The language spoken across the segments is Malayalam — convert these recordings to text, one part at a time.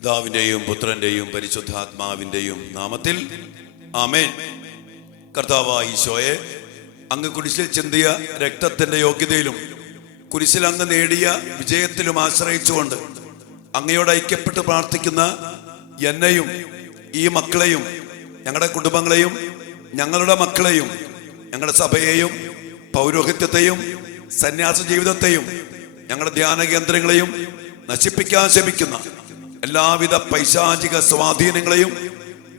പിതാവിൻ്റെയും പുത്രൻ്റെയും പരിശുദ്ധാത്മാവിൻ്റെയും നാമത്തിൽ ആമേൻ. കർത്താവായ ഈശോയെ, അങ്ങ് കുരിശിൽ ചിന്തിയ രക്തത്തിൻ്റെ യോഗ്യതയിലും കുരിശിൽ അങ്ങ് നേടിയ വിജയത്തിലും ആശ്രയിച്ചുകൊണ്ട് അങ്ങയോട് ഐക്യപ്പെട്ട് പ്രാർത്ഥിക്കുന്ന എന്നെയും ഈ മക്കളെയും ഞങ്ങളുടെ കുടുംബങ്ങളെയും ഞങ്ങളുടെ മക്കളെയും ഞങ്ങളുടെ സഭയെയും പൗരോഹിത്യത്തെയും സന്യാസ ജീവിതത്തെയും ഞങ്ങളുടെ ധ്യാന കേന്ദ്രങ്ങളെയും നശിപ്പിക്കാൻ ശ്രമിക്കുന്ന എല്ലാവിധ പൈശാചിക സ്വാധീനങ്ങളെയും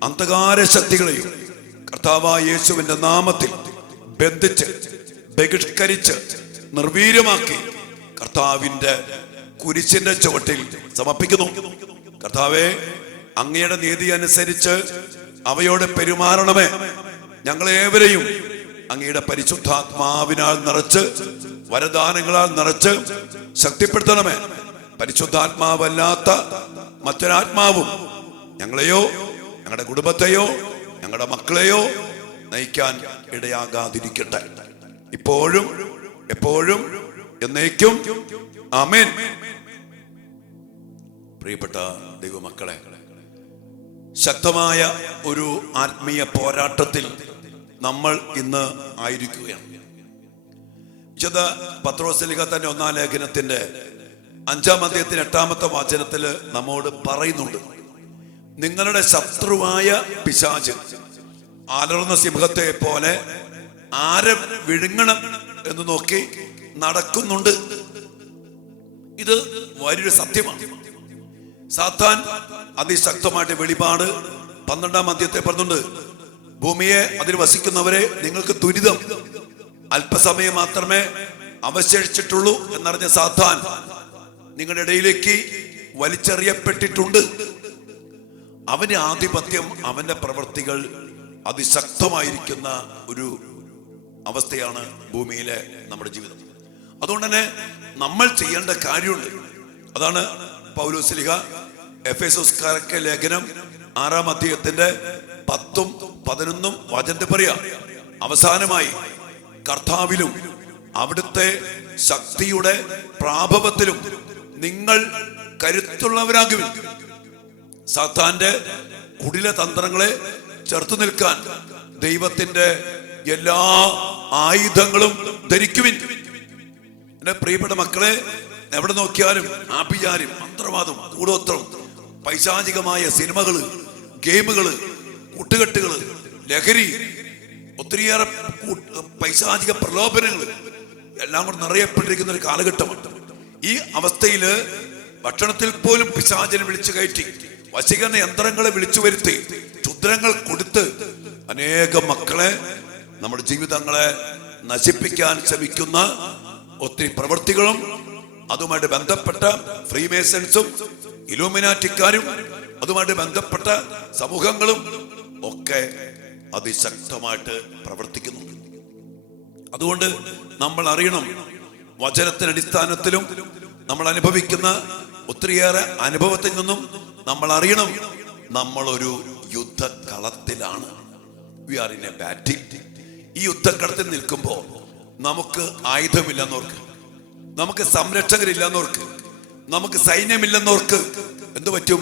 അന്ധകാര ശക്തികളെയും കർത്താവായ യേശുവിന്റെ നാമത്തിൽ ബന്ധിച്ച് ബഹിഷ്കരിച്ച് നിർവീര്യമാക്കി കർത്താവിന്റെ കുരിശിന്റെ ചുവട്ടിൽ സമർപ്പിക്കുന്നു. കർത്താവെ, അങ്ങയുടെ നീതി അനുസരിച്ച് അവയോട് പെരുമാറണമേ. ഞങ്ങളേവരെയും അങ്ങയുടെ പരിശുദ്ധാത്മാവിനാൽ നിറച്ച് വരദാനങ്ങളാൽ നിറച്ച് ശക്തിപ്പെടുത്തണമേ. പരിശുദ്ധാത്മാവല്ലാത്ത മറ്റൊരാത്മാവും ഞങ്ങളെയോ ഞങ്ങളുടെ കുടുംബത്തെയോ ഞങ്ങളുടെ മക്കളെയോ നയിക്കാൻ ഇടയാകാതിരിക്കട്ടെ, ഇപ്പോഴും എപ്പോഴും എന്നേക്കും ആമേൻ. പ്രിയപ്പെട്ട ദൈവമക്കളെ, ശക്തമായ ഒരു ആത്മീയ പോരാട്ടത്തിൽ നമ്മൾ ഇന്ന് ആയിരിക്കുകയാണ്. വിശുദ്ധ പത്രോസ്ലീഹ തന്റെ 1-ാം ലേഖനത്തിന്റെ 5-ാം അധ്യായത്തിന് 8-ാമത്തെ വചനത്തിൽ നമ്മോട് പറയുന്നുണ്ട്, നിങ്ങളുടെ ശത്രുവായ പിശാച് അലറുന്ന സിംഹത്തെ പോലെ ആരെ വിഴുങ്ങണം എന്ന് നോക്കി നടക്കുന്നുണ്ട്. ഇത് വലിയൊരു സത്യമാണ്. സാത്താൻ അതിശക്തമായിട്ട് വെളിപാട് 12-ാം അധ്യായത്തെ പറഞ്ഞുണ്ട്, ഭൂമിയെ അതിൽ വസിക്കുന്നവരെ നിങ്ങൾക്ക് ദുരിതം, അല്പസമയം മാത്രമേ അവശേഷിച്ചിട്ടുള്ളൂ എന്നറിഞ്ഞ സാത്താൻ നിങ്ങളുടെ ഇടയിലേക്ക് വലിച്ചെറിയപ്പെട്ടിട്ടുണ്ട്. അവന്റെ ആധിപത്യം, അവന്റെ പ്രവൃത്തികൾ അതിശക്തമായിരിക്കുന്ന ഒരു അവസ്ഥയാണ് ഭൂമിയിലെ നമ്മുടെ ജീവിതം. അതുകൊണ്ട് തന്നെ നമ്മൾ ചെയ്യേണ്ട കാര്യമുണ്ട്. അതാണ് പൗലോസ്ലീഹ എഫേസോസ്കാർക്ക് ലേഖനം 6-ാം അധ്യായത്തിന്റെ 10-ഉം 11-ഉം വചനത്തിൽ പറയാ, അവസാനമായി കർത്താവിലും അവിടുത്തെ ശക്തിയുടെ പ്രാഭവത്തിലും നിങ്ങൾ കരുത്തുള്ളവരാകുവിൻ. സാത്താന്റെ കുടില തന്ത്രങ്ങളെ ചെറുത്തു നിൽക്കാൻ ദൈവത്തിന്റെ എല്ലാ ആയുധങ്ങളും ധരിക്കുവിൻ. എന്റെ പ്രിയപ്പെട്ട മക്കളെ, എവിടെ നോക്കിയാലും ആഭിചാരം, മന്ത്രവാദം, കൂടോത്രം, പൈശാചികമായ സിനിമകള്, ഗെയിമുകള്, കൂട്ടുകെട്ടുകള്, ലഹരി, ഒത്തിരിയേറെ പൈശാചിക പ്രലോഭനങ്ങൾ എല്ലാം കൂടെ നിറയപ്പെട്ടിരിക്കുന്ന ഒരു കാലഘട്ടമാണ്. ഈ അവസ്ഥയില് ഭക്ഷണത്തിൽ പോലും പിശാചിനെ വിളിച്ചു കയറ്റി, വശീകരണ യന്ത്രങ്ങളെ വിളിച്ചു വരുത്തി, ക്ഷുദ്രങ്ങൾ കൊടുത്ത് അനേകം മക്കളെ, നമ്മുടെ ജീവിതങ്ങളെ നശിപ്പിക്കാൻ ശ്രമിക്കുന്ന ഒത്തിരി പ്രവൃത്തികളും അതുമായിട്ട് ബന്ധപ്പെട്ട ഫ്രീമേസൺസും ഇലൂമിനാറ്റിക്കാരും അതുമായിട്ട് ബന്ധപ്പെട്ട സമൂഹങ്ങളും ഒക്കെ അതിശക്തമായിട്ട് പ്രവർത്തിക്കുന്നു. അതുകൊണ്ട് നമ്മൾ അറിയണം, വചനത്തിന്റെ അടിസ്ഥാനത്തിലും നമ്മൾ അനുഭവിക്കുന്ന ഒത്തിരിയേറെ അനുഭവത്തിൽ നിന്നും നമ്മൾ അറിയണം, നമ്മളൊരു യുദ്ധക്കളത്തിലാണ്. We are in a battle. ഈ യുദ്ധക്കളത്തിൽ നിൽക്കുമ്പോൾ നമുക്ക് ആയുധമില്ലെന്നോർക്ക്, നമുക്ക് സംരക്ഷകരില്ലെന്നോർക്ക്, നമുക്ക് സൈന്യമില്ലെന്നോർക്ക് എന്തു പറ്റും?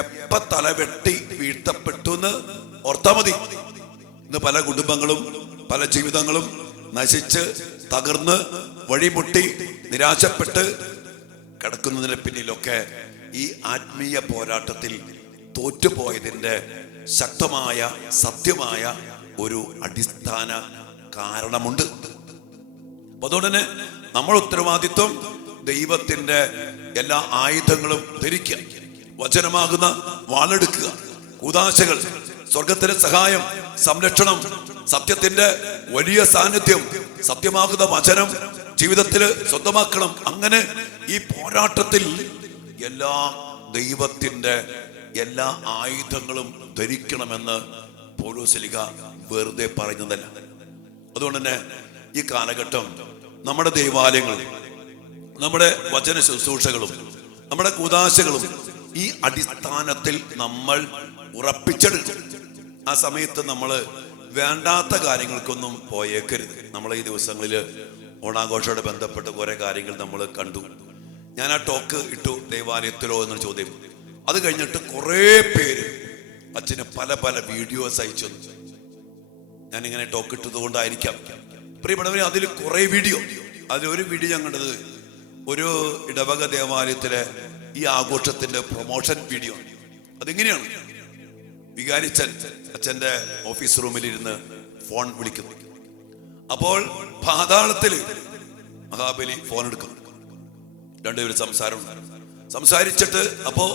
എപ്പ തലവെട്ടി വീഴ്ത്തപ്പെട്ടു എന്ന് ഓർത്താ മതി. ഇന്ന് പല കുടുംബങ്ങളും പല ജീവിതങ്ങളും നശിച്ച് തകർന്ന് വഴിമുട്ടി നിരാശപ്പെട്ട് കിടക്കുന്നതിന് പിന്നിലൊക്കെ ഈ ആത്മീയ പോരാട്ടത്തിൽ തോറ്റുപോയതിൻ്റെ ശക്തമായ സത്യമായ ഒരു അടിസ്ഥാന കാരണമുണ്ട്. അതുകൊണ്ട് തന്നെ നമ്മുടെ ഉത്തരവാദിത്വം ദൈവത്തിന്റെ എല്ലാ ആയുധങ്ങളും ധരിക്കുക, വചനമാകുന്ന വാളെടുക്കുക, കൂദാശകൾ, സ്വർഗത്തിന്റെ സഹായം, സംരക്ഷണം, സത്യത്തിന്റെ വലിയ സാന്നിധ്യം, സത്യമാകുന്ന വചനം ജീവിതത്തിൽ സ്വന്തമാക്കണം. അങ്ങനെ ഈ പോരാട്ടത്തിൽ എല്ലാ ദൈവത്തിന്റെ എല്ലാ ആയുധങ്ങളും ധരിക്കണമെന്ന് പൗലോസ്ലീഹ വെറുതെ പറയുന്നതല്ല. അതുകൊണ്ട് തന്നെ ഈ കാലഘട്ടം നമ്മുടെ ദൈവാലയങ്ങളും നമ്മുടെ വചന ശുശ്രൂഷകളും നമ്മുടെ കൂദാശകളും ഈ അടിസ്ഥാനത്തിൽ നമ്മൾ ഉറപ്പിച്ചെടുക്കും. ആ സമയത്ത് നമ്മൾ വേണ്ടാത്ത കാര്യങ്ങൾക്കൊന്നും പോയേക്കരുത്. നമ്മൾ ഈ ദിവസങ്ങളിൽ ഓണാഘോഷത്തോടെ ബന്ധപ്പെട്ട് കുറെ കാര്യങ്ങൾ നമ്മൾ കണ്ടു. ഞാൻ ആ ടോക്ക് ഇട്ടു, ദൈവാലയത്തിലോ എന്നൊരു ചോദ്യം. അത് കഴിഞ്ഞിട്ട് കുറേ പേര് അച്ഛന് പല പല വീഡിയോസ് അയച്ചു. ഞാനിങ്ങനെ ടോക്ക് ഇട്ടത് കൊണ്ടായിരിക്കാം പ്രിയപ്പെട്ടവരെ. അതിൽ കുറേ വീഡിയോ, അതിലൊരു വീഡിയോ ഞാൻ കണ്ടത് ഒരു ഇടവക ദേവാലയത്തിലെ ഈ ആഘോഷത്തിന്റെ പ്രൊമോഷൻ വീഡിയോ. അതെങ്ങനെയാണ്? വികാരിച്ചൻ അച്ഛന്റെ ഓഫീസ് റൂമിലിരുന്ന് ഫോൺ വിളിക്കുന്നു. അപ്പോൾ പാതാളത്തില് മഹാബലി ഫോൺ എടുക്കുന്നു. രണ്ടുപേരും സംസാരിച്ചിട്ട് അപ്പോ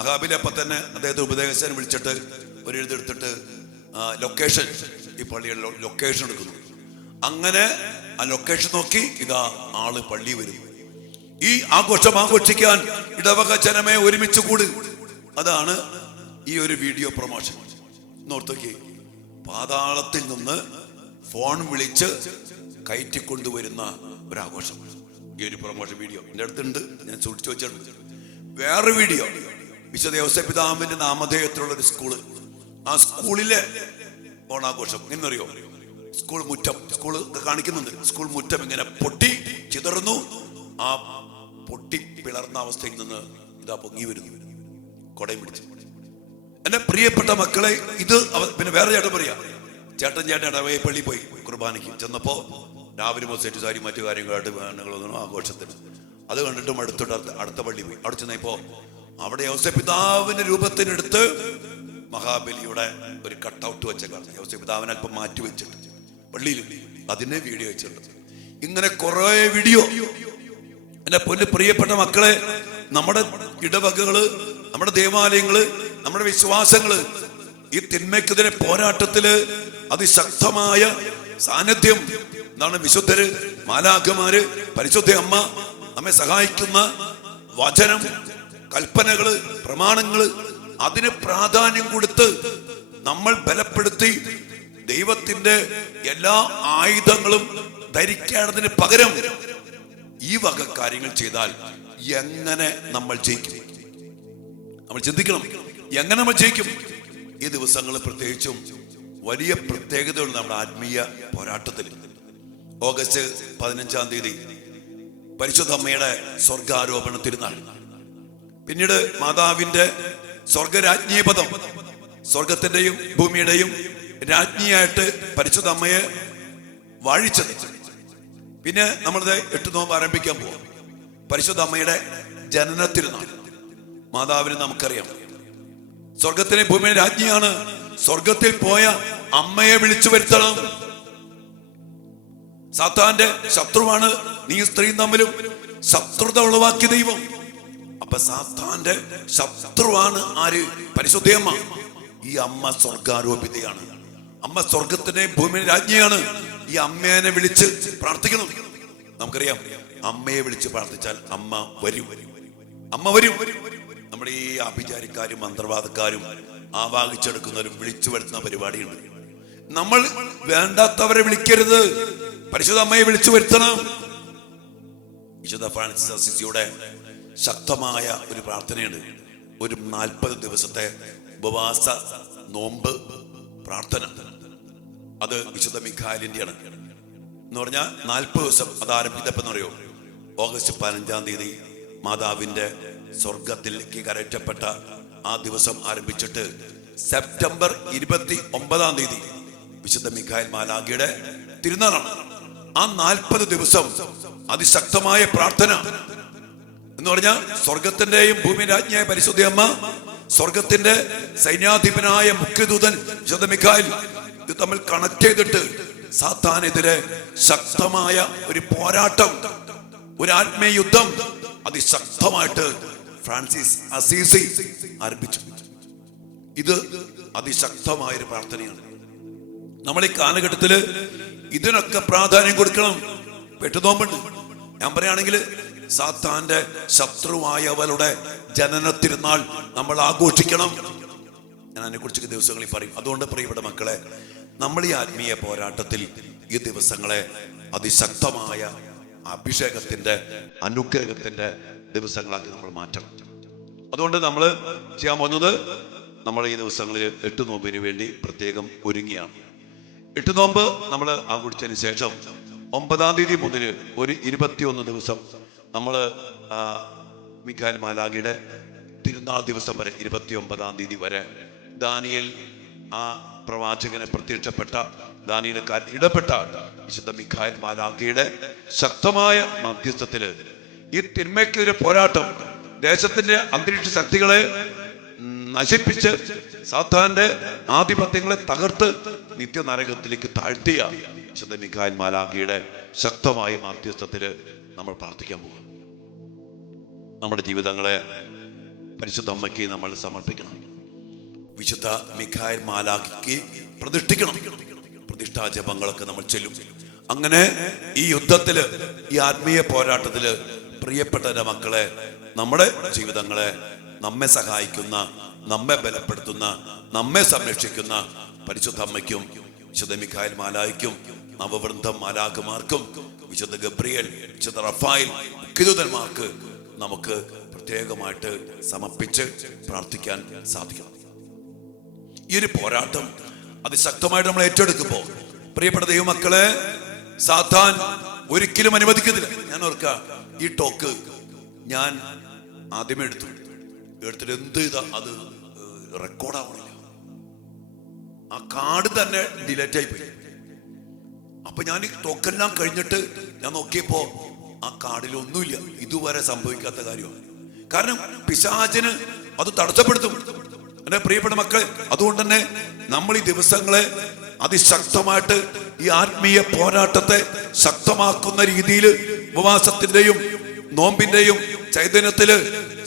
മഹാബലി അപ്പൊ തന്നെ അദ്ദേഹത്തെ ഉപദേശകനെ വിളിച്ചിട്ട് ഒരു എഴുതെടുത്തിട്ട് ലൊക്കേഷൻ, ഈ പള്ളിയുടെ ലൊക്കേഷൻ എടുക്കുന്നു. അങ്ങനെ ആ ലൊക്കേഷൻ നോക്കി ഇതാ ആള് പള്ളി വരുന്നു. ഈ ആഘോഷം ആഘോഷിക്കാൻ ഇടവക ജനമേ ഒരുമിച്ച് കൂട്. അതാണ് ഈ ഒരു വീഡിയോ പ്രൊമോഷൻ. നോർത്തോക്കി, പാതാളത്തിൽ നിന്ന് ഫോൺ വിളിച്ച് കയറ്റിക്കൊണ്ടുവരുന്ന ഒരാഘോഷം. ഈ ഒരു പ്രൊമോഷൻ വീഡിയോ എൻ്റെ അടുത്തുണ്ട്, ഞാൻ സൂക്ഷിച്ചു വെച്ചിട്ടുണ്ട്. വേറെ വീഡിയോ, വിശുദ്ധ യോസേപ്പ് പിതാവിന്റെ നാമധേയത്തിലുള്ള ഒരു സ്കൂള്. ആ സ്കൂളിലെ ഓണാഘോഷം എന്നറിയോ? സ്കൂൾ മുറ്റം, സ്കൂൾ കാണിക്കുന്നുണ്ട്. സ്കൂൾ മുറ്റം ഇങ്ങനെ പൊട്ടി ചിതറുന്നു. ആ പൊട്ടി പിളർന്ന അവസ്ഥയിൽ നിന്ന് ഇതാ പൊങ്ങി വരുന്നു, കൊടയും പിടിച്ച്. എന്റെ പ്രിയപ്പെട്ട മക്കളെ, ഇത് പിന്നെ വേറെ ചേട്ടൻ പറയാ, ചേട്ടൻ ഇടവകെ പള്ളി പോയി കുർബാനയ്ക്ക് ചെന്നപ്പോ രാവിലെ മൊസൈറ്റ് സാരി മറ്റു കാര്യങ്ങളായിട്ട് വേണങ്ങളൊന്നും ആഘോഷത്തിന്. അത് കണ്ടിട്ടും അടുത്ത പള്ളി പോയി. അവിടെ ചെന്നപ്പോ അവിടെ യോസേപ്പ് പിതാവിന്റെ രൂപത്തിനെടുത്ത് മഹാബലിയുടെ ഒരു കട്ടൗട്ട് വെച്ചേക്കാണ്. യോസേപ്പ് പിതാവിനെ അല്പം മാറ്റി വെച്ചിട്ട് പള്ളിയിൽ അതിനെ വീഡിയോ വെച്ചിട്ടുണ്ട്. ഇങ്ങനെ കുറെ വീഡിയോ. എന്റെ പൊന്നു പ്രിയപ്പെട്ട മക്കളെ, നമ്മുടെ ഇടവകകള്, നമ്മുടെ ദേവാലയങ്ങള്, നമ്മുടെ വിശ്വാസങ്ങള് ഈ തിന്മയ്ക്കെതിരെ പോരാട്ടത്തില് അതിശക്തമായ സാന്നിധ്യം എന്താണ്? വിശുദ്ധര്, മാലാഖമാര്, പരിശുദ്ധ അമ്മ നമ്മെ സഹായിക്കുന്ന വചനം, കൽപ്പനകള്, പ്രമാണങ്ങള്, അതിന് പ്രാധാന്യം കൊടുത്ത് നമ്മൾ ബലപ്പെടുത്തി ദൈവത്തിന്റെ എല്ലാ ആയുധങ്ങളും ധരിക്കേണ്ടതിന് പകരം ഈ വക കാര്യങ്ങൾ ചെയ്താൽ എങ്ങനെ നമ്മൾ ജയിക്കും? നമ്മൾ ചിന്തിക്കണം, എങ്ങനെ നമ്മൾ ജയിക്കും? ഈ ദിവസങ്ങൾ പ്രത്യേകിച്ചും വലിയ പ്രത്യേകതയുള്ള നമ്മുടെ ആത്മീയ പോരാട്ടത്തിൽ. ഓഗസ്റ്റ് 15-ാം തീയതി പരിശുദ്ധ അമ്മയുടെ സ്വർഗാരോപണ തിരുനാൾ. പിന്നീട് മാതാവിന്റെ സ്വർഗരാജ്ഞീപദം, സ്വർഗത്തിന്റെയും ഭൂമിയുടെയും രാജ്ഞിയായിട്ട് പരിശുദ്ധ അമ്മയെ വാഴിച്ചത്. പിന്നെ നമ്മളിത് 8 നോമ്പ് ആരംഭിക്കാൻ പോവാം. പരിശുദ്ധ അമ്മയുടെ ജനന തിരുനാൾ. മാതാവിന് നമുക്കറിയാം സ്വർഗത്തിലെ ഭൂമിയുടെ രാജ്ഞിയാണ്. സ്വർഗത്തിൽ പോയ അമ്മയെ വിളിച്ചു വരുത്തണം. സാത്താന്റെ ശത്രുവാണ് നീ സ്ത്രീയും തമ്മിലും ശത്രുത ഉളവാക്കിയ ദൈവം. അപ്പൊ സാത്താന്റെ ശത്രുവാണ് ആര്? പരിശുദ്ധയമ്മ. ഈ അമ്മ സ്വർഗാരോപിതയാണ്. അമ്മ സ്വർഗത്തിന്റെ ഭൂമിയുടെ രാജ്ഞിയാണ്. ഈ അമ്മേനെ വിളിച്ച് പ്രാർത്ഥിക്കണം. നമുക്കറിയാം, അമ്മയെ വിളിച്ച് പ്രാർത്ഥിച്ചാൽ അമ്മ വരും. അമ്മ വരും. നമ്മുടെ ഈ ആഭിചാരിക്കാരും മന്ത്രവാദക്കാരും ആവാഹിച്ചെടുക്കുന്നവരും വിളിച്ചു വരുത്തുന്ന പരിപാടിയുണ്ട്. നമ്മൾ വേണ്ടാത്തവരെ വിളിക്കരുത്, പരിശുദ്ധ അമ്മയെ വിളിച്ചു വരുത്തണം. വിശുദ്ധ ഫ്രാൻസിസ് അസീസിയുടെ ശക്തമായ ഒരു പ്രാർത്ഥനയുണ്ട്. ഒരു 40 ദിവസത്തെ ഉപവാസ നോമ്പ് പ്രാർത്ഥന. അത് വിശുദ്ധ മിഖായേലിന്റെയാണ്. എന്ന് പറഞ്ഞാൽ 40 ദിവസം. അത് ആരംഭിച്ചപ്പെന്ന് പറയോ? ഓഗസ്റ്റ് 15-ാം തീയതി മാതാവിന്റെ സ്വർഗത്തിലേക്ക് കയറ്റപ്പെട്ട ആ ദിവസം ആരംഭിച്ചിട്ട് സെപ്റ്റംബർ 29-ാം തീയതി വിശുദ്ധ മിഖായേൽ മാലാഖയുടെ തിരുനാളാണ്. ആ 40 ദിവസം അതിശക്തമായ പ്രാർത്ഥന എന്ന് പറഞ്ഞാൽ സ്വർഗത്തിന്റെയും ഭൂമി രാജ്ഞിയായ പരിശുദ്ധ അമ്മ, സ്വർഗത്തിന്റെ സൈന്യാധിപനായ മുഖ്യദൂതൻ വിശുദ്ധ മിഖായേൽ, ഇത് തമ്മിൽ കണക്ട് ചെയ്തിട്ട് സാത്താനെതിരെ ശക്തമായ ഒരു പോരാട്ടം, ഒരു ആത്മീയ യുദ്ധം അതിശക്തമായിട്ട് ഫ്രാൻസിസ് അസീസി ആരംഭിച്ചു. ഇത് അതിശക്തമായ ഒരു പ്രാർത്ഥനയാണ്. നമ്മൾ ഈ കാലഘട്ടത്തില് ഇതിനൊക്കെ പ്രാധാന്യം കൊടുക്കണം. പെട്ടുനോമ്പുണ്ട്. ഞാൻ പറയുകയാണെങ്കിൽ സാത്താന്റെ ശത്രുവായവളുടെ ജനന തിരുനാൾ നമ്മൾ ആഘോഷിക്കണം. ഞാൻ അതിനെക്കുറിച്ച് ദിവസങ്ങളിൽ പറയും. അതുകൊണ്ട് പ്രിയപ്പെട്ട മക്കളെ, നമ്മൾ ഈ ആത്മീയ പോരാട്ടത്തിൽ ഈ ദിവസങ്ങളെ അതിശക്തമായ അഭിഷേകത്തിന്റെ, അനുഗ്രഹത്തിന്റെ ദിവസങ്ങളാക്കി നമ്മൾ മാറ്റണം. അതുകൊണ്ട് നമ്മൾ ചെയ്യാൻ പോകുന്നത്, നമ്മൾ ഈ ദിവസങ്ങളിൽ 8 നോമ്പിന് വേണ്ടി പ്രത്യേകം ഒരുങ്ങിയാണ്. 8 നോമ്പ് നമ്മൾ ആഘോഷിച്ചതിന് ശേഷം 9-ാം തീയതി മുതൽ ഒരു 21 ദിവസം നമ്മൾ മിഖായേൽ മാലാഖയുടെ തിരുനാൾ ദിവസം വരെ 29-ാം തീയതി വരെ ദാനിയേൽ ആ പ്രവാചകനെ പ്രത്യക്ഷപ്പെട്ട ദാനിയേൽക്കാരൻ ഇടപെട്ട വിശുദ്ധ മിഖായേൽ മാലാഖയുടെ ശക്തമായ മധ്യസ്ഥത്തില് ഈ തിന്മയ്ക്കെതിരെ പോരാട്ടം, ദേശത്തിന്റെ അന്തരീക്ഷ ശക്തികളെ നശിപ്പിച്ച് സാത്താന്റെ ആധിപത്യങ്ങളെ തകർത്ത് നിത്യനരകത്തിലേക്ക് താഴ്ത്തിയ വിശുദ്ധ മിഖായേൽ മാലാഖയുടെ ശക്തമായ മധ്യസ്ഥത്തില് നമ്മൾ പ്രാർത്ഥിക്കാൻ പോകും. നമ്മുടെ ജീവിതങ്ങളെ പരിശുദ്ധ അമ്മയ്ക്ക് നമ്മൾ സമർപ്പിക്കണം. വിശുദ്ധ മിഖായേൽ മാലാഖയ്ക്ക് പ്രതിഷ്ഠിക്കണം. പ്രതിഷ്ഠാ ജപങ്ങളൊക്കെ നമ്മൾ ചെല്ലും. അങ്ങനെ ഈ യുദ്ധത്തില്, ഈ ആത്മീയ പോരാട്ടത്തില് പ്രിയപ്പെട്ട മക്കളെ, നമ്മുടെ ജീവിതങ്ങളെ നമ്മെ സഹായിക്കുന്ന, നമ്മെ ബലപ്പെടുത്തുന്ന, നമ്മെ സംരക്ഷിക്കുന്ന പരിശുദ്ധ അമ്മയ്ക്കും വിശുദ്ധ മിഖായേൽ മാലാഖയ്ക്കും നവവൃന്ദം മാലാഖമാർക്കും വിശുദ്ധ ഗബ്രിയേൽ, വിശുദ്ധ റഫായേൽ മുഖ്യദൂതന്മാർക്ക് നമുക്ക് പ്രത്യേകമായിട്ട് സമർപ്പിച്ച് പ്രാർത്ഥിക്കാൻ സാധിക്കണം. ഈ ഒരു പോരാട്ടം അതിശക്തമായിട്ട് നമ്മൾ ഏറ്റെടുക്കുമ്പോൾ പ്രിയപ്പെട്ട ദൈവമക്കളെ, സാത്താൻ ഒരിക്കലും അനുവദിക്കുന്നില്ല. ഞാൻ ഓർക്കുക, ഈ ടോക്ക് ഞാൻ ആദ്യമേ എടുത്തിട്ട് എന്ത് ചെയ്താ അത് റെക്കോർഡാവണില്ല. ആ കാർഡ് തന്നെ ഡിലേറ്റ് ആയി പോയി. അപ്പൊ ഞാൻ ഈ ടോക്കെല്ലാം കഴിഞ്ഞിട്ട് ഞാൻ നോക്കിയപ്പോ ആ കാർഡിൽ ഒന്നുമില്ല. ഇതുവരെ സംഭവിക്കാത്ത കാര്യമാണ്. കാരണം പിശാചിന് അത് തടസ്സപ്പെടുത്തും. എന്റെ പ്രിയപ്പെട്ട മക്കളെ, അതുകൊണ്ട് തന്നെ നമ്മൾ ഈ ദിവസങ്ങളെ അതിശക്തമായിട്ട് ഈ ആത്മീയ പോരാട്ടത്തെ ശക്തമാക്കുന്ന രീതിയിൽ ഉപവാസത്തിന്റെയും നോമ്പിന്റെയും ചൈതന്യത്തില്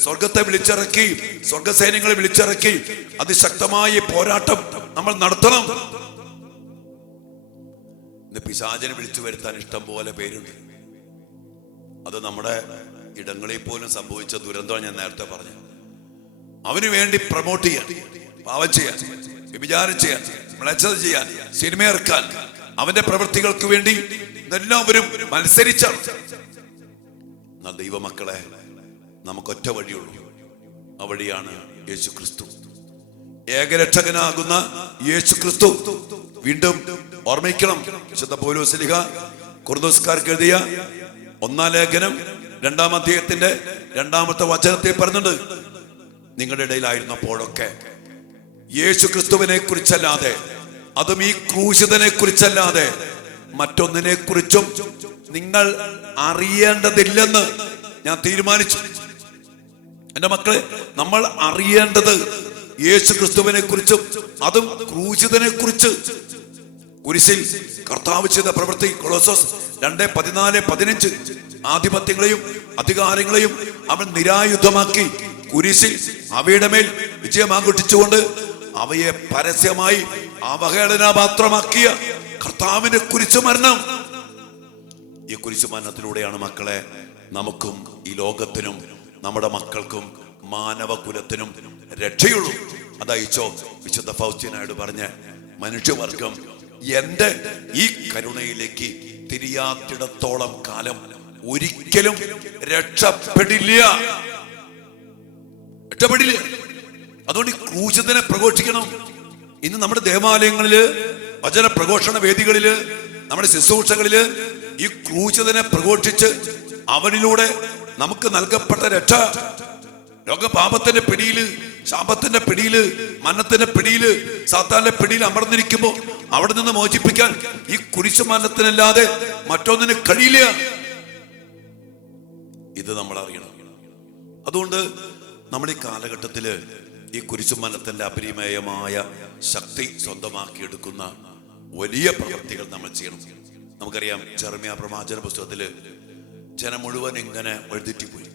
സ്വർഗത്തെ വിളിച്ചിറക്കി, സ്വർഗസൈന്യങ്ങളെ വിളിച്ചിറക്കി അതിശക്തമായ പോരാട്ടം നമ്മൾ നടത്തണം. ഇന്ന് പിശാചിനെ വിളിച്ചു വരുത്താൻ ഇഷ്ടം പോലെ പേരുണ്ട്. അത് നമ്മുടെ ഇടങ്ങളിൽ പോലും സംഭവിച്ച ദുരന്തമാണ് ഞാൻ നേരത്തെ പറഞ്ഞു. അവന് വേണ്ടി പ്രൊമോട്ട് ചെയ്യാൻ, പാവം ചെയ്യാൻ, വ്യഭിചാരം ചെയ്യാൻ, മ്ലേച്ഛത ചെയ്യാൻ, സിനിമ ഇറക്കാൻ, അവന്റെ പ്രവൃത്തികൾക്ക് വേണ്ടി എല്ലാവരും മത്സരിച്ചാണ്. എന്നാൽ ദൈവമക്കളെ, നമുക്കൊറ്റ വഴിയുള്ളൂ. ആ വഴിയാണ് യേശു ക്രിസ്തു. ഏകരക്ഷകനാകുന്ന യേശു ക്രിസ്തു. വീണ്ടും ഓർമ്മിക്കണം, വിശുദ്ധ പൗലോസ്ലീഹ കൊരിന്തോസ്യർക്ക് എഴുതിയ 1-ാം ലേഖനം 2-ാം അധ്യായത്തിന്റെ 2-ാമത്തെ വചനത്തിൽ പറഞ്ഞിട്ടുണ്ട്, നിങ്ങളുടെ ഇടയിലായിരുന്നപ്പോഴൊക്കെ യേശു ക്രിസ്തുവിനെ കുറിച്ചല്ലാതെ, അതും ഈ ക്രൂശിതനെ കുറിച്ചല്ലാതെ മറ്റൊന്നിനെ കുറിച്ചും നിങ്ങൾ അറിയേണ്ടതില്ലെന്ന് ഞാൻ തീരുമാനിച്ചു. എന്റെ മക്കളെ, നമ്മൾ അറിയേണ്ടത് യേശു ക്രിസ്തുവിനെ കുറിച്ചും അതും ക്രൂശിതനെ കുറിച്ച്. കുരിശിൽ കർത്താവ് ചെയ്ത പ്രവൃത്തി, കൊളോസോസ് 2:14-15, ആധിപത്യങ്ങളെയും അധികാരങ്ങളെയും അവൻ നിരായുധമാക്കി കുരിശിൽ അവയുടെ മേൽ വിജയം ആഘോഷിച്ചുകൊണ്ട് അവയെ പരസ്യമായി അവഹേളനാപാത്രമാക്കിയ കർത്താവിന്റെ കുരിശുമരണം. ഈ കുരിശുമരണത്തിലൂടെയാണ് മക്കളെ നമുക്കും ഈ ലോകത്തിനും നമ്മുടെ മക്കൾക്കും മാനവകുലത്തിനും രക്ഷയുള്ളൂ. അതയച്ചോ വിശുദ്ധ ഫൗസ്റ്റീനായോട് പറഞ്ഞ, മനുഷ്യവർഗം എന്റെ ഈ കരുണയിലേക്ക് തിരിയാത്തിടത്തോളം കാലം ഒരിക്കലും രക്ഷപ്പെടില്ല. അതുകൊണ്ട് ഈ ക്രൂശിതനെ പ്രഘോഷിക്കണം. ഇന്ന് നമ്മുടെ ദേവാലയങ്ങളില്, വചന പ്രഘോഷണ വേദികളില്, നമ്മുടെ ശുശ്രൂഷകളില് ഈ ക്രൂശിതനെ പ്രഘോഷിച്ച് അവനിലൂടെ നമുക്ക് നൽകപ്പെട്ട രക്ഷ, ലോകപാപത്തിന്റെ പിടിയില്, ശാപത്തിന്റെ പിടിയില്, മരണത്തിന്റെ പിടിയില്, സാത്താന്റെ പിടിയിൽ അമർന്നിരിക്കുമ്പോ അവിടെ നിന്ന് മോചിപ്പിക്കാൻ ഈ കുരിശു മരണത്തിനല്ലാതെ മറ്റൊന്നിന് കഴിയില്ല. ഇത് നമ്മൾ അറിയണം. അതുകൊണ്ട് നമ്മൾ ഈ കാലഘട്ടത്തില് ഈ കുരിശുമരണത്തിന്റെ അപരിമേയമായ ശക്തി സ്വന്തമാക്കിയെടുക്കുന്ന വലിയ പ്രവൃത്തികൾ നമ്മൾ ചെയ്യണം. നമുക്കറിയാം, ജെറമ്യാ പ്രവാചന പുസ്തകത്തില് ജനം മുഴുവൻ ഇങ്ങനെ വഴിതെറ്റിപ്പോയി,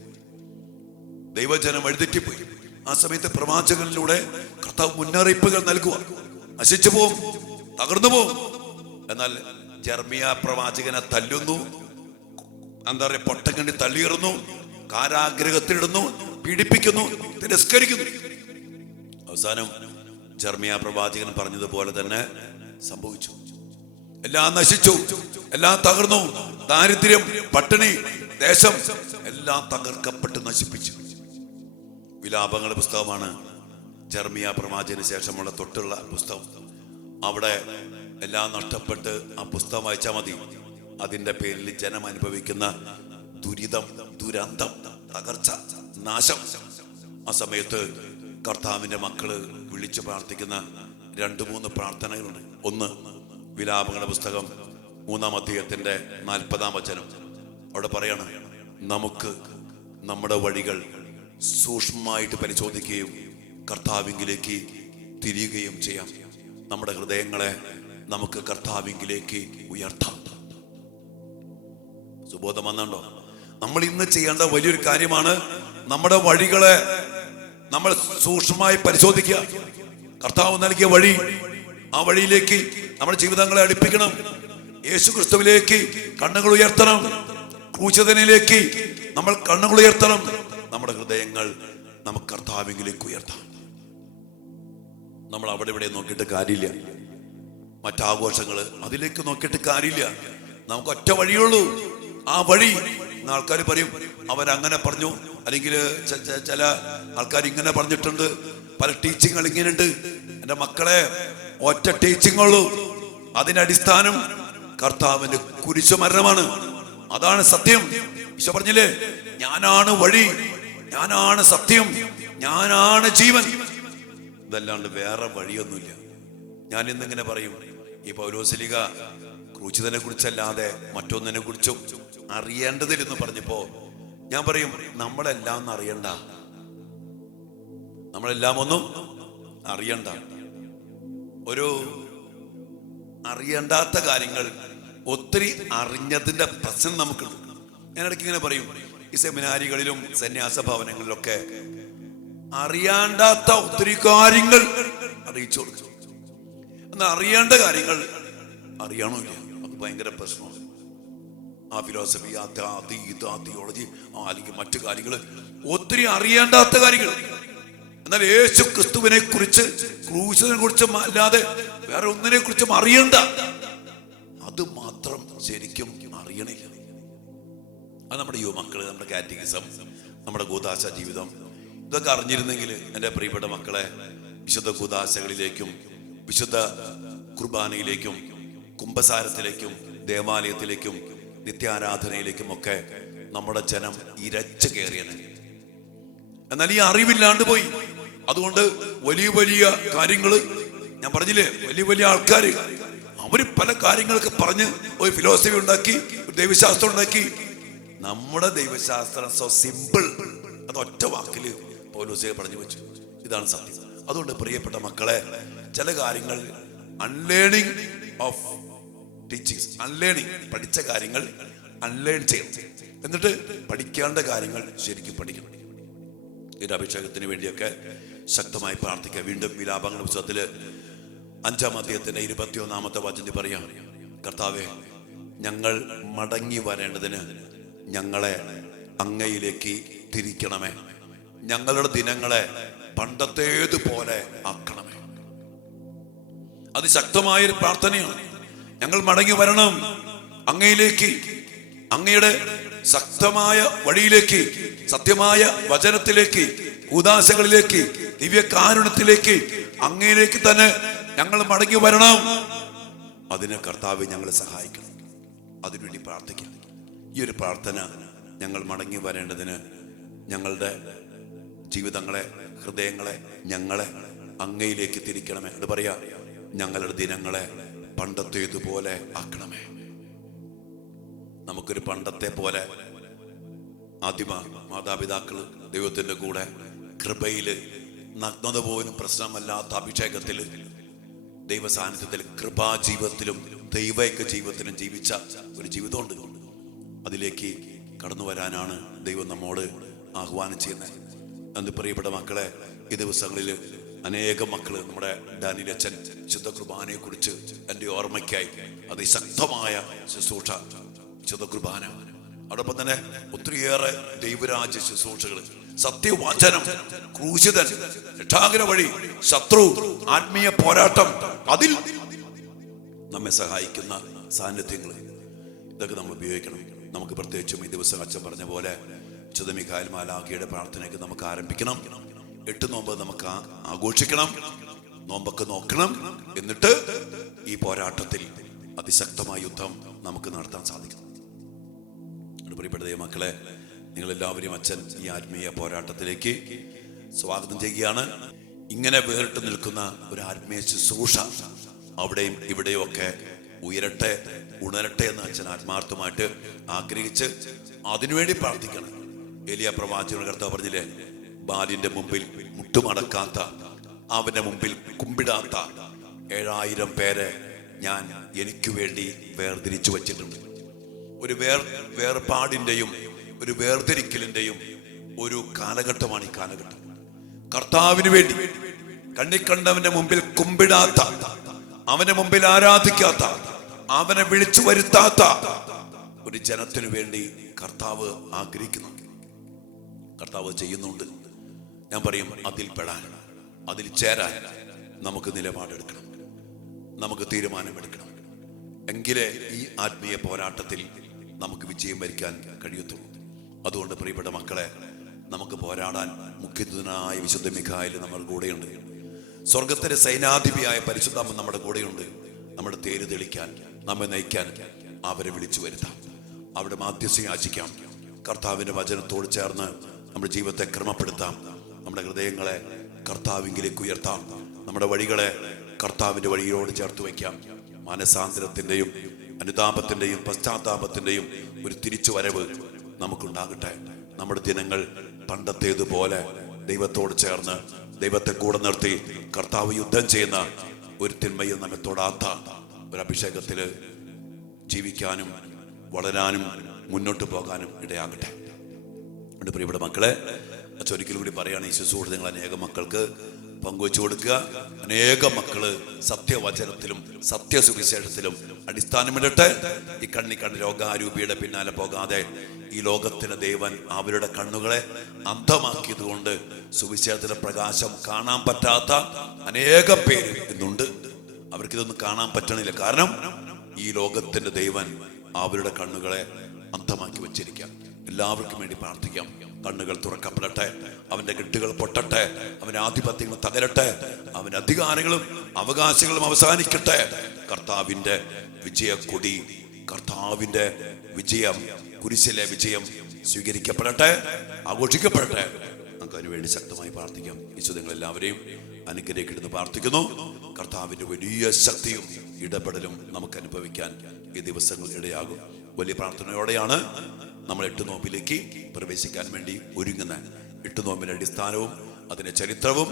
ദൈവജനം വഴിതെറ്റിപ്പോയി. ആ സമയത്ത് പ്രവാചകനിലൂടെ കർത്താവ് മുന്നറിയിപ്പുകൾ നൽകുക, നശിച്ചു പോവും, തകർന്നു പോവും. എന്നാൽ ജെറമ്യാ പ്രവാചകനെ തല്ലുന്നു, എന്താ പറയുക, പൊട്ടക്കണ്ടി തള്ളിയിടുന്നു, കാരാഗ്രഹത്തിലിടുന്നു, പീഡിപ്പിക്കുന്നു, തിരസ്കരിക്കുന്നു. അവസാനം ജെറമ്യാ പ്രവാചകൻ പറഞ്ഞതുപോലെ തന്നെ സംഭവിച്ചു. എല്ലാം നശിച്ചു, എല്ലാം തകർന്നു. ദാരിദ്ര്യം, പട്ടിണി, ദേശം എല്ലാം തകർക്കപ്പെട്ട് നശിപ്പിച്ചു. വിലാപങ്ങളുടെ പുസ്തകമാണ് ജെറമ്യാ പ്രവാചകന് ശേഷമുള്ള തൊട്ടുള്ള പുസ്തകം. അവിടെ എല്ലാം നഷ്ടപ്പെട്ട് ആ പുസ്തകം വായിച്ചാൽ മതി. അതിന്റെ പേരിൽ ജനം അനുഭവിക്കുന്ന ദുരിതം, ദുരന്തം, തകർച്ച, നാശം, ആ സമയത്ത് കർത്താവിന്റെ മക്കള് വിളിച്ചു പ്രാർത്ഥിക്കുന്ന 2-3 പ്രാർത്ഥനകളുണ്ട്. ഒന്ന്, വിലാപങ്ങളുടെ പുസ്തകം 3-ാം അധ്യായത്തിന്റെ 40-ാം വചനം. അവിടെ പറയാണ്, നമുക്ക് നമ്മുടെ വഴികൾ സൂക്ഷ്മമായിട്ട് പരിശോധിക്കുകയും കർത്താവിങ്കിലേക്ക് തിരിയുകയും ചെയ്യാം. നമ്മുടെ ഹൃദയങ്ങളെ നമുക്ക് കർത്താവിങ്കിലേക്ക് ഉയർത്താം. സുബോധം വന്നുണ്ടോ? നമ്മൾ ഇന്ന് ചെയ്യേണ്ട വലിയൊരു കാര്യമാണ് നമ്മുടെ വഴികളെ നമ്മൾ സൂക്ഷ്മമായി പരിശോധിക്കുക. കർത്താവ് നൽകിയ വഴി, ആ വഴിയിലേക്ക് നമ്മുടെ ജീവിതങ്ങളെ അടുപ്പിക്കണം. യേശു ക്രിസ്തുവിലേക്ക് കണ്ണുകൾ ഉയർത്തണം. ക്രൂശിതനിലേക്ക് നമ്മൾ കണ്ണുകൾ ഉയർത്തണം. നമ്മുടെ ഹൃദയങ്ങൾ നമുക്ക് കർത്താവിലേക്ക് ഉയർത്താം. നമ്മൾ അവിടെ ഇവിടെ നോക്കിയിട്ട് കാര്യമില്ല. മറ്റാഘോഷങ്ങള് അതിലേക്ക് നോക്കിയിട്ട് കാര്യമില്ല. നമുക്ക് ഒറ്റ വഴിയുള്ളൂ. ആ വഴി ആൾക്കാർ പറയും, അവരങ്ങനെ പറഞ്ഞു, അല്ലെങ്കിൽ ചില ആൾക്കാർ ഇങ്ങനെ പറഞ്ഞിട്ടുണ്ട്, പല ടീച്ചിങ്ങൾ ഇങ്ങനെയുണ്ട്. എൻ്റെ മക്കളെ, ഒറ്റ ടീച്ചിങ് ഉള്ളൂ. അതിന്റെ അടിസ്ഥാനം കർത്താവിന്റെ കുരിശുമരണമാണ്. അതാണ് സത്യം. ഈശോ പറഞ്ഞില്ലേ, ഞാനാണ് വഴി, ഞാനാണ് സത്യം, ഞാനാണ് ജീവൻ. ഇതല്ലാണ്ട് വേറെ വഴിയൊന്നുമില്ല. ഞാൻ ഇന്നിങ്ങനെ പറയും, ഈ പൗലോസ്ലീഹ ക്രൂശിതനെ കുറിച്ചല്ലാതെ മറ്റൊന്നിനെ കുറിച്ചും അറിയേണ്ടതില്ലെന്ന് പറഞ്ഞപ്പോ ഞാൻ പറയും, നമ്മളെല്ലാം ഒന്നും അറിയണ്ട, നമ്മളെല്ലാം ഒന്നും അറിയണ്ട. ഒരു അറിയണ്ടാത്ത കാര്യങ്ങൾ ഒത്തിരി അറിഞ്ഞതിന്റെ പ്രശ്നം നമുക്കുണ്ട്. ഞാൻ ഇടയ്ക്ക് ഇങ്ങനെ പറയും, ഈ സെമിനാരികളിലും സന്യാസ ഭവനങ്ങളിലൊക്കെ അറിയാണ്ടാത്ത ഒത്തിരി കാര്യങ്ങൾ അറിയിച്ചു കൊടുക്കും. എന്നാൽ അറിയേണ്ട കാര്യങ്ങൾ അറിയണമില്ല. അത് ഭയങ്കര പ്രശ്നമാണ്. ആ ഫിലോസഫി, ആ തിയോളജി, അല്ലെങ്കിൽ മറ്റു കാര്യങ്ങൾ, ഒത്തിരി അറിയേണ്ടാത്ത കാര്യങ്ങൾ. എന്നാൽ യേശു ക്രിസ്തുവിനെ കുറിച്ച്, ക്രൂശിനെ കുറിച്ചും അല്ലാതെ വേറെ ഒന്നിനെ കുറിച്ചും അറിയണ്ട. അത് മാത്രം ശരിക്കും അറിയണില്ല. അത് നമ്മുടെ യുവമക്കള്, നമ്മുടെ കാറ്റഗിസം, നമ്മുടെ കൂദാശ ജീവിതം, ഇതൊക്കെ അറിഞ്ഞിരുന്നെങ്കിൽ എൻ്റെ പ്രിയപ്പെട്ട മക്കളെ, വിശുദ്ധ കൂദാശകളിലേക്കും വിശുദ്ധ കുർബാനയിലേക്കും കുംഭസാരത്തിലേക്കും ദേവാലയത്തിലേക്കും നിത്യാരാധനയിലേക്കും ഒക്കെ നമ്മുടെ ജനം ഇരച്ചു കയറിയാണ്. എന്നാൽ ഈ അറിവില്ലാണ്ട് പോയി. അതുകൊണ്ട് വലിയ വലിയ കാര്യങ്ങള് ഞാൻ പറഞ്ഞില്ലേ, വലിയ വലിയ ആൾക്കാര് അവര് പല കാര്യങ്ങളൊക്കെ പറഞ്ഞ് ഒരു ഫിലോസഫി ഉണ്ടാക്കി, ഒരു ദൈവശാസ്ത്രം ഉണ്ടാക്കി. നമ്മുടെ ദൈവശാസ്ത്രം സോ സിമ്പിൾ. അത് ഒറ്റ വാക്കില് പൗലോസ് പറഞ്ഞു വെച്ചു. ഇതാണ് സത്യം. അതുകൊണ്ട് പ്രിയപ്പെട്ട മക്കളെ, ചില കാര്യങ്ങൾ അൺലേണിംഗ് ഓഫ് ടീച്ചിങ്സ്, അൺലേണിംഗ്, പഠിച്ച കാര്യങ്ങൾ അൺലേൺ ചെയ്യണം. എന്നിട്ട് പഠിക്കേണ്ട കാര്യങ്ങൾ ശരിക്കും പഠിക്കണം. ഇതിന്റെ അഭിഷേകത്തിന് വേണ്ടിയൊക്കെ ശക്തമായി പ്രാർത്ഥിക്കുക. വീണ്ടും വിലാപങ്ങളുടെ പുസ്തകത്തില് 5-ാം അധ്യായത്തിന്റെ 21-ാമത്തെ വചനത്തിൽ പറയാം, കർത്താവേ, ഞങ്ങൾ മടങ്ങി വരേണ്ടതിന് ഞങ്ങളെ അങ്ങയിലേക്ക് തിരിക്കണമേ. ഞങ്ങളുടെ ദിനങ്ങളെ പണ്ടത്തേതുപോലെ ആക്കണമേ. അതിശക്തമായൊരു പ്രാർത്ഥനയാണ്. ഞങ്ങൾ മടങ്ങി വരണം അങ്ങയിലേക്ക്, അങ്ങയുടെ ശക്തമായ വഴിയിലേക്ക്, സത്യമായ വചനത്തിലേക്ക്, ഉദാശകളിലേക്ക്, ദിവ്യകാരുണ്യത്തിലേക്ക്, അങ്ങയിലേക്ക് തന്നെ ഞങ്ങൾ മടങ്ങി വരണം. അതിന് കർത്താവ് ഞങ്ങളെ സഹായിക്കണം. അതിനുവേണ്ടി പ്രാർത്ഥിക്കണം. ഈ ഒരു പ്രാർത്ഥന, ഞങ്ങൾ മടങ്ങി വരേണ്ടതിന് ഞങ്ങളുടെ ജീവിതങ്ങളെ, ഹൃദയങ്ങളെ, ഞങ്ങളെ അങ്ങയിലേക്ക് തിരിക്കണമേ. അത് പറയാ, ഞങ്ങളുടെ ദിനങ്ങളെ പണ്ടത്തേതുപോലെ ആക്കണമേ. നമുക്കൊരു പണ്ടത്തെ പോലെ ആദിമ മാതാപിതാക്കള് ദൈവത്തിന്റെ കൂടെ കൃപയില്, നഗ്നത പോലും പ്രശ്നമല്ലാത്ത അഭിഷേകത്തില്, ദൈവ സാന്നിധ്യത്തിൽ, കൃപാജീവിതത്തിലും ദൈവൈക്യ ജീവിതത്തിലും ജീവിച്ച ഒരു ജീവിതമുണ്ട്. അതിലേക്ക് കടന്നു വരാനാണ് ദൈവം നമ്മോട് ആഹ്വാനം ചെയ്യുന്നത്. എന്ന് പ്രിയപ്പെട്ട മക്കളെ, ഈ ദിവസങ്ങളിൽ അനേകം മക്കള് നമ്മുടെ ഡാനിയൽ അച്ഛൻ വിശുദ്ധ കുർബാനയെ കുറിച്ച് എൻ്റെ ഓർമ്മയ്ക്കായി അതിശക്തമായ ശുശ്രൂഷ, വിശുദ്ധ കുർബാന, അതോടൊപ്പം തന്നെ ഒത്തിരിയേറെ ദൈവരാജ്യ ശുശ്രൂഷകൾ, സത്യവചനം, ക്രൂശിതൻ, രക്ഷാകര വഴി, ശത്രു, ആത്മീയ പോരാട്ടം, അതിൽ നമ്മെ സഹായിക്കുന്ന സാന്നിധ്യങ്ങൾ, ഇതൊക്കെ നമ്മൾ ഉപയോഗിക്കണം. നമുക്ക് പ്രത്യേകിച്ചും ഈ ദിവസം അച്ഛൻ പറഞ്ഞ പോലെ വിശുദ്ധ മിഖായേൽ മാലാഖയുടെ പ്രാർത്ഥനയ്ക്ക് നമുക്ക് ആരംഭിക്കണം. 8 നോമ്പ് നമുക്ക് ആഘോഷിക്കണം, നോമ്പൊക്കെ നോക്കണം. എന്നിട്ട് ഈ പോരാട്ടത്തിൽ അതിശക്തമായ യുദ്ധം നമുക്ക് നടത്താൻ സാധിക്കണം. പ്രിയപ്പെട്ട ദൈവമക്കളെ, നിങ്ങളെല്ലാവരും അച്ഛൻ ഈ ആത്മീയ പോരാട്ടത്തിലേക്ക് സ്വാഗതം ചെയ്യുകയാണ്. ഇങ്ങനെ വേറിട്ട് നിൽക്കുന്ന ഒരു ആത്മീയ ശുശ്രൂഷ അവിടെയും ഇവിടെയും ഒക്കെ ഉയരട്ടെ, ഉണരട്ടെ എന്ന് അച്ഛൻ ആത്മാർത്ഥമായിട്ട് ആഗ്രഹിച്ച് അതിനുവേണ്ടി പ്രാർത്ഥിക്കണം. ഏലിയ പ്രവാചകൻ കർത്താവ് പറഞ്ഞില്ലേ, ബാലിന്റെ മുമ്പിൽ മുട്ടുമടക്കാത്ത, അവന്റെ മുമ്പിൽ കുമ്പിടാത്ത 7000 പേരെ ഞാൻ എനിക്ക് വേണ്ടി വേർതിരിച്ചു വച്ചിട്ടുണ്ട്. ഒരു വേർപാടിന്റെയും ഒരു വേർതിരിക്കലിന്റെയും ഒരു കാലഘട്ടമാണ് ഈ കാലഘട്ടം. കർത്താവിന് വേണ്ടി കണ്ണിക്കണ്ടവന്റെ മുമ്പിൽ കുമ്പിടാത്ത, അവന്റെ മുമ്പിൽ ആരാധിക്കാത്ത, അവനെ വിളിച്ചു വരുത്താത്ത ഒരു ജനത്തിനു വേണ്ടി കർത്താവ് ആഗ്രഹിക്കുന്നു, കർത്താവ് ചെയ്യുന്നുണ്ട്. ഞാൻ പറയും, അതിൽ പെടാൻ, അതിൽ ചേരാൻ നമുക്ക് നിലപാടെടുക്കണം, നമുക്ക് തീരുമാനമെടുക്കണം. എങ്കിലേ ഈ ആത്മീയ പോരാട്ടത്തിൽ നമുക്ക് വിജയം വരിക്കാൻ കഴിയത്തുള്ളൂ. അതുകൊണ്ട് പ്രിയപ്പെട്ട മക്കളെ, നമുക്ക് പോരാടാൻ മുഖ്യദൂതനായ വിശുദ്ധ മിഖായേൽ നമ്മുടെ കൂടെയുണ്ട്. സ്വർഗത്തിലെ സൈനാധിപിയായ പരിശുദ്ധാത്മ നമ്മുടെ കൂടെയുണ്ട്. നമ്മുടെ തേര് തെളിക്കാൻ, നമ്മെ നയിക്കാൻ അവരെ വിളിച്ചു വരുത്താം. അവിടെ മാധ്യസ്ഥം യാചിക്കാം. കർത്താവിന്റെ വചനത്തോട് ചേർന്ന് നമ്മുടെ ജീവിതത്തെ ക്രമപ്പെടുത്താം. നമ്മുടെ ഹൃദയങ്ങളെ കർത്താവിലേക്ക് ഉയർത്താം. നമ്മുടെ വഴികളെ കർത്താവിന്റെ വഴിയോട് ചേർത്ത് വയ്ക്കാം. മാനസാന്തരത്തിന്റെയും അനുതാപത്തിന്റെയും പശ്ചാത്താപത്തിന്റെയും ഒരു തിരിച്ചു വരവ് നമുക്കുണ്ടാകട്ടെ. നമ്മുടെ ദിനങ്ങൾ പണ്ടത്തേതുപോലെ ദൈവത്തോട് ചേർന്ന്, ദൈവത്തെ കൂടെ നിർത്തി കർത്താവ് യുദ്ധം ചെയ്യുന്ന ഒരു തിന്മയും നമ്മെ തൊടാത്ത ഒരു അഭിഷേകത്തില് ജീവിക്കാനും വളരാനും മുന്നോട്ട് പോകാനും ഇടയാകട്ടെ. എൻ്റെ പ്രിയപ്പെട്ട മക്കളെ, ഒരിക്കൽ കൂടി പറയുകയാണ്, ഈ ശുശ്രൂഷ നിങ്ങൾ അനേകം മക്കൾക്ക് പങ്കുവെച്ചു കൊടുക്കുക. അനേകം മക്കള് സത്യവചനത്തിലും സത്യസുവിശേഷത്തിലും അടിസ്ഥാനമിടട്ടെ. ഈ കണ്ണിക്കണ്ണ് രോഗാരൂപിയുടെ പിന്നാലെ പോകാതെ ഈ ലോകത്തിന് ദേവൻ അവരുടെ കണ്ണുകളെ അന്ധമാക്കിയത് കൊണ്ട് സുവിശേഷത്തിന്റെ പ്രകാശം കാണാൻ പറ്റാത്ത അനേകം പേര് ഇന്നുണ്ട്. അവർക്കിതൊന്നും കാണാൻ പറ്റണില്ല. കാരണം ഈ ലോകത്തിന്റെ ദേവൻ അവരുടെ കണ്ണുകളെ അന്ധമാക്കി വെച്ചിരിക്കാം. എല്ലാവർക്കും വേണ്ടി പ്രാർത്ഥിക്കാം. കണ്ണുകൾ തുറക്കപ്പെടട്ടെ, അവന്റെ കെട്ടുകൾ പൊട്ടട്ടെ, അവന്റെ ആധിപത്യങ്ങൾ തകരട്ടെ, അവന്റെ അധികാരങ്ങളും അവകാശങ്ങളും അവസാനിക്കട്ടെ. കർത്താവിന്റെ വിജയക്കൊടി, കർത്താവിന്റെ വിജയം, കുരിശിലെ വിജയം സ്വീകരിക്കപ്പെടട്ടെ, ആഘോഷിക്കപ്പെടട്ടെ. നമുക്ക് അതിനുവേണ്ടി ശക്തമായി പ്രാർത്ഥിക്കാം. ഈശോ നിങ്ങളെല്ലാവരെയും അനുഗ്രഹിക്കണമെന്ന് പ്രാർത്ഥിക്കുന്നു. കർത്താവിന്റെ വലിയ ശക്തിയും ഇടപെടലും നമുക്ക് അനുഭവിക്കാൻ ഈ ദിവസങ്ങൾ ഇടയാകും. വലിയ പ്രാർത്ഥനയോടെയാണ് നമ്മൾ 8 നോമ്പിലേക്ക് പ്രവേശിക്കാൻ വേണ്ടി ഒരുങ്ങുന്നത്. 8 നോമ്പിന്റെ അടിസ്ഥാനവും അതിന്റെ ചരിത്രവും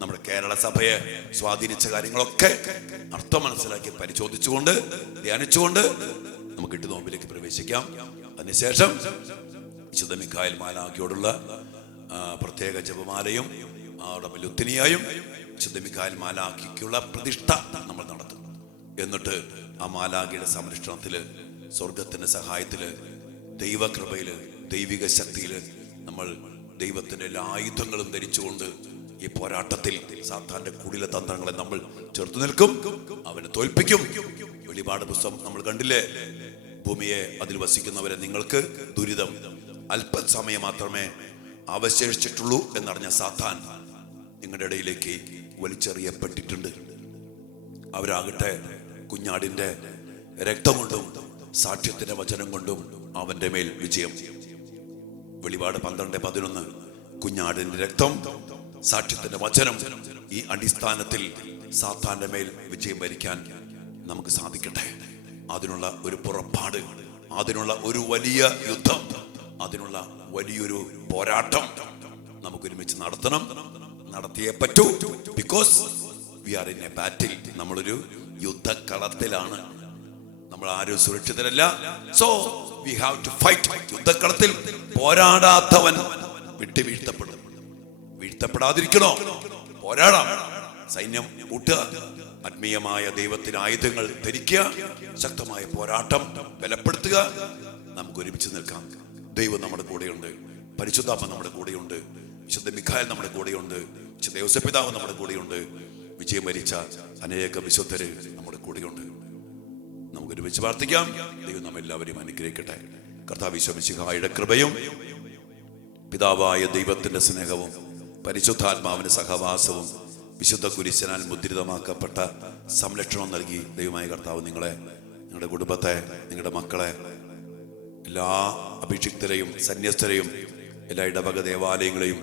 നമ്മുടെ കേരള സഭയെ സ്വാധീനിച്ച കാര്യങ്ങളൊക്കെ അർത്ഥം മനസ്സിലാക്കി പരിശോധിച്ചുകൊണ്ട് ധ്യാനിച്ചുകൊണ്ട് നമുക്ക് 8 നോമ്പിലേക്ക് പ്രവേശിക്കാം. അതിനുശേഷം വിശുദ്ധ മിഖായേൽ മാലാഖയോടുള്ള പ്രത്യേക ജപമാലയും അവിടെ ലുത്തിനിയായും വിശുദ്ധ മിഖായേൽ മാലാഖയ്ക്കുള്ള പ്രതിഷ്ഠ നമ്മൾ നടത്തും. എന്നിട്ട് ആ മാലാഖയുടെ സംരക്ഷണത്തില്, സ്വർഗത്തിന്റെ സഹായത്തില്, ദൈവകൃപയില്, ദൈവിക ശക്തിയില് നമ്മൾ ദൈവത്തിന്റെ എല്ലാ ആയുധങ്ങളും ധരിച്ചുകൊണ്ട് ഈ പോരാട്ടത്തിൽ സാത്താന്റെ കുടില തന്ത്രങ്ങളെ നമ്മൾ ചെറുത്തു നിൽക്കും, അവനെ തോൽപ്പിക്കും. വെളിപാട് പുസ്തകം നമ്മൾ കണ്ടില്ലേ, ഭൂമിയെ അതിൽ വസിക്കുന്നവരെ നിങ്ങൾക്ക് ദുരിതം, അല്പസമയം മാത്രമേ അവശേഷിച്ചിട്ടുള്ളൂ എന്നറിഞ്ഞ സാത്താൻ നിങ്ങളുടെ ഇടയിലേക്ക് വലിച്ചെറിയപ്പെട്ടിട്ടുണ്ട്. അവരാകട്ടെ കുഞ്ഞാടിന്റെ രക്തം കൊണ്ടും സാക്ഷ്യത്തിന്റെ വചനം കൊണ്ടും അവന്റെ മേൽ വിജയം. വെളിപാട് 12:11 കുഞ്ഞാടിന്റെ രക്തം, സാക്ഷ്യത്തിന്റെ വചനം, ഈ അടിസ്ഥാനത്തിൽ സാത്താന്റെ മേൽ വിജയം വരിക്കാൻ നമുക്ക് സാധിക്കട്ടെ. അതിനുള്ള ഒരു പുറപ്പാട്, അതിനുള്ള ഒരു വലിയ യുദ്ധം, അതിനുള്ള വലിയൊരു പോരാട്ടം നമുക്ക് ഒരുമിച്ച് നടത്തണം. നടത്തിയേ പറ്റൂ. Because we are in a battle. നമ്മളൊരു യുദ്ധക്കളത്തിലാണ്. നമ്മൾ ആരും സുരക്ഷിതരല്ല. So we have to fight. യുദ്ധക്കളത്തിൽ പോരാടാത്തവൻ വീഴ്ത്തപ്പെടും. വീഴ്ത്തപ്പെടാതിരിക്കണോ? പോരാടാം. സൈന്യം കൂട്ടുക, ആത്മീയമായ ദൈവത്തിന് ആയുധങ്ങൾ ധരിക്കുക, ശക്തമായ പോരാട്ടം ബലപ്പെടുത്തുക. നമുക്ക് ഒരുമിച്ച് നിൽക്കാം. ദൈവം നമ്മുടെ കൂടെയുണ്ട്, പരിശുദ്ധാത്മ നമ്മുടെ കൂടെയുണ്ട്, വിശുദ്ധ മിഖായേൽ നമ്മുടെ കൂടെയുണ്ട്, വിശുദ്ധ യോസേപ്പിതാവ് നമ്മുടെ കൂടെയുണ്ട്, വിജയം വരിച്ച അനേക വിശുദ്ധര് നമ്മുടെ കൂടെയുണ്ട്. നമുക്ക് ഒരുമിച്ച് പ്രാർത്ഥിക്കാം. ദൈവം നമ്മെല്ലാവരെയും അനുഗ്രഹിക്കട്ടെ. കർത്താവ് ഈശോ മിശിഹായുടെ കൃപയും പിതാവായ ദൈവത്തിന്റെ സ്നേഹവും പരിശുദ്ധാത്മാവിന്റെ സഹവാസവും വിശുദ്ധ കുരിശനാൽ മുദ്രിതമാക്കപ്പെട്ട സംരക്ഷണം നൽകി ദൈവമായ കർത്താവ് നിങ്ങളെ, നിങ്ങളുടെ കുടുംബത്തെ, നിങ്ങളുടെ മക്കളെ, എല്ലാ അഭിഷിക്തരെയും സന്യസ്തരെയും എല്ലാ ഇടവക ദേവാലയങ്ങളെയും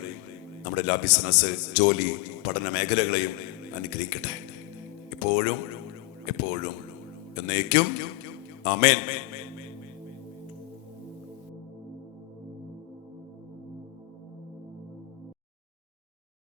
നമ്മുടെ എല്ലാ ബിസിനസ്, ജോലി, പഠന മേഖലകളെയും അനുഗ്രഹിക്കട്ടെ, ഇപ്പോഴും എപ്പോഴും എന്നേക്കും. ആമേൻ.